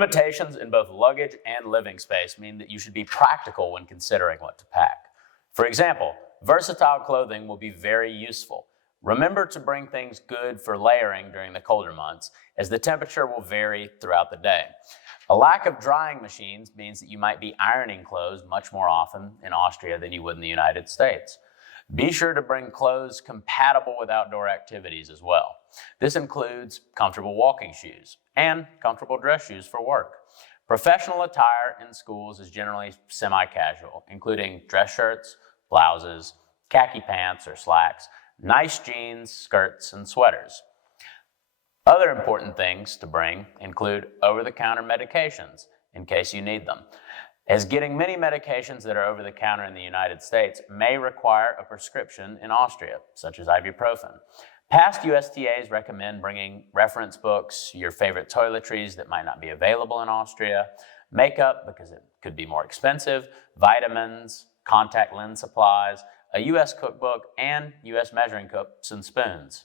Limitations in both luggage and living space mean that you should be practical when considering what to pack. For example, versatile clothing will be very useful. Remember to bring things good for layering during the colder months, as the temperature will vary throughout the day. A lack of drying machines means that you might be ironing clothes much more often in Austria than you would in the United States. Be sure to bring clothes compatible with outdoor activities as well. This includes comfortable walking shoes and comfortable dress shoes for work. Professional attire in schools is generally semi-casual, including dress shirts, blouses, khaki pants or slacks, nice jeans, skirts, and sweaters. Other important things to bring include over-the-counter medications in case you need them, as getting many medications that are over-the-counter in the United States may require a prescription in Austria, such as ibuprofen. Past USTAs recommend bringing reference books, your favorite toiletries that might not be available in Austria, makeup because it could be more expensive, vitamins, contact lens supplies, a US cookbook, and US measuring cups and spoons.